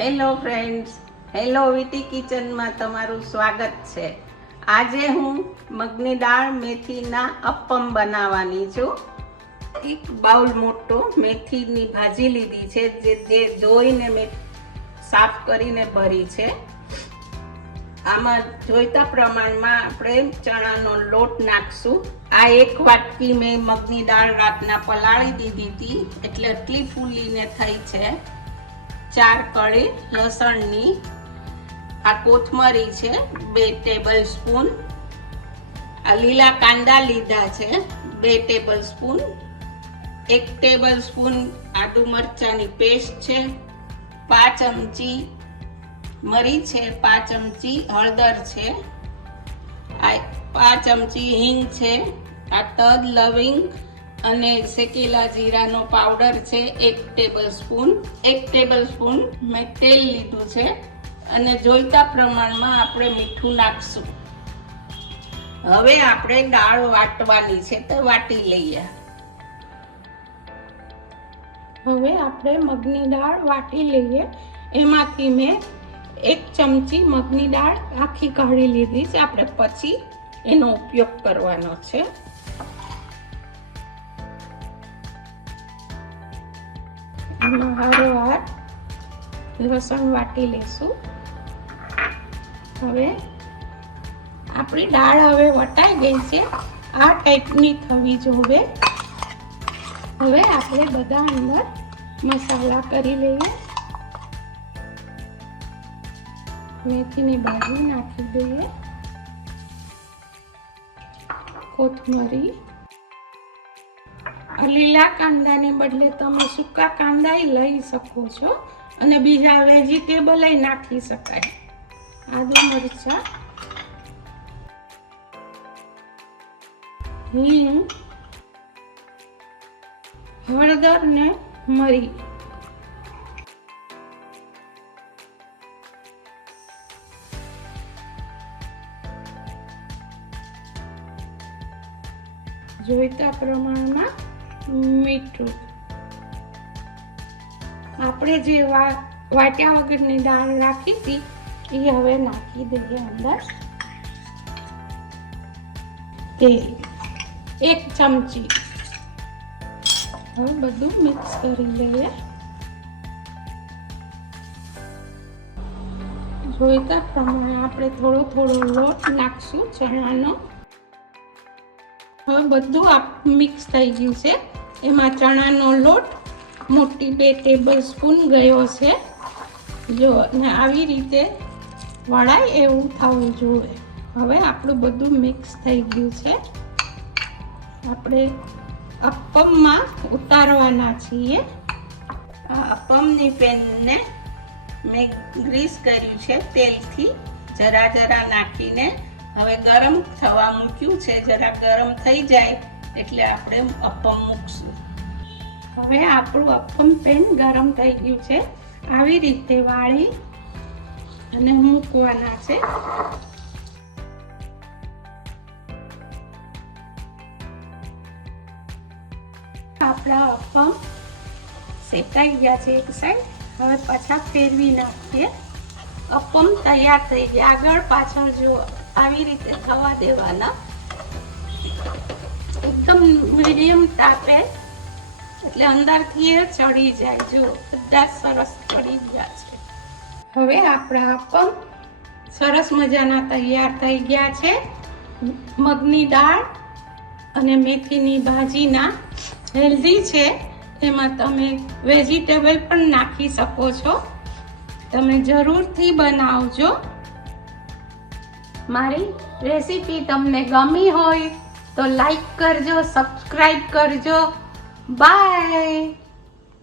Hello friends, hello વીટી કિચનમાં તમારું સ્વાગત છે. આજે હું મગની દાળ મેથીના અપ્પમ બનાવવાની છું. એક બાઉલ મોટો મેથીની ભાજી લીધી છે, જે ધોઈને મેં સાફ કરીને ભરી છે. આમાં જોઈતા પ્રમાણમાં આપણે ચણાનો લોટ નાખશું. આ એક વાટકી મેં મગની દાળ રાતના પલાળી દીધી હતી, એટલે આટલી ફૂલીને થઈ છે. 4 કળી લસણની, આ કોથમરી છે 2 ટેબલ સ્પૂન, આ લીલા કાંદા લીધા છે 2 ટેબલ સ્પૂન, 1 ટેબલ સ્પૂન આદુ મરચાંની પેસ્ટ છે, 5 ચમચી મરી છે, 5 ચમચી હળદર છે, આ 5 ચમચી હિંગ છે, આ તજ લવિંગ અને શેકેલા જીરાનો પાવડર છે 1 ટેબલ સ્પૂન, 1 ટેબલ સ્પૂન મેં તેલ લીધું છે અને જોઈતા પ્રમાણમાં આપણે મીઠું નાખશું. હવે આપણે દાળ વાટવાની છે, તો વાટી લઈએ. હવે આપણે મગની દાળ વાટી લઈએ. એમાંથી મેં 1 ચમચી મગની દાળ આખી કાઢી લીધી છે. આપણે પછી એનો ઉપયોગ કરવાનો છે. આમાં હળવાર લસણ વાટી લેશું. હવે આપણી દાળ હવે વટાઈ ગઈ છે. આ ટાઈપની થવી જોઈએ. હવે આપણે બધા અંદર મસાલા કરી લઈએ. મેથીની ભાજી નાખી દઈએ, કોથમરી, લીલા કાંદાને બદલે તમે સૂકા કાંદા લઈ શકો છો અને બીજા વેજીટેબલ નાખી શકાય. આદુ મરચાં, હિંગ, હળદર ને મરી. જોઈતા પ્રમાણમાં મીઠું. આપણે જે વાટ્યા વગરની દાળ રાખી હતી એ હવે નાખી દઈએ અંદર. તેલ 1 ચમચી. હવે બધું મિક્સ કરી લઈએ. જોઈતા પ્રમાણે આપણે થોડો થોડો લોટ નાખશું ચણાનો. હવે બધું મિક્સ થઈ ગયું છે. એમાં ચણાનો લોટ મોટી 2 ટેબલ સ્પૂન ગયો છે. જો ને આવી રીતે વળાય એવું થવું જોઈએ. હવે આપણું બધું મિક્સ થઈ ગયું છે. આપણે અપ્પમમાં ઉતારવાના છીએ. આ અપ્પમની પેનને મેં ગ્રીસ કર્યું છે તેલથી, જરા જરા નાખીને. હવે ગરમ થવા મૂક્યું છે. જરા ગરમ થઈ જાય એટલે આપણે અપ્પમ મૂકશું. હવે આપણું અપ્પમ પેન ગરમ થઈ ગયું છે. આવી રીતે વાળી અને મૂકવાના છે. આપણા અપ્પમ શેકાઈ ગયા છે એક સાઈડ. હવે પાછા ફેરવી નાખીએ. અપ્પમ તૈયાર થઈ ગયા. આગળ પાછળ જો આવી રીતે થવા દેવાના. એકદમ મીડિયમ તાપે, એટલે અંદરથી એ ચડી જાય. જો બધા સરસ ચડી ગયા છે. હવે આપણા અપ્પમ સરસ મજાના તૈયાર થઈ ગયા છે. મગની દાળ અને મેથીની ભાજીના હેલ્ધી છે. એમાં તમે વેજીટેબલ પણ નાખી શકો છો. તમે જરૂરથી બનાવજો. મારી રેસીપી તમને ગમી હોય તો લાઈક કરજો, સબસ્ક્રાઈબ કરજો. બાય.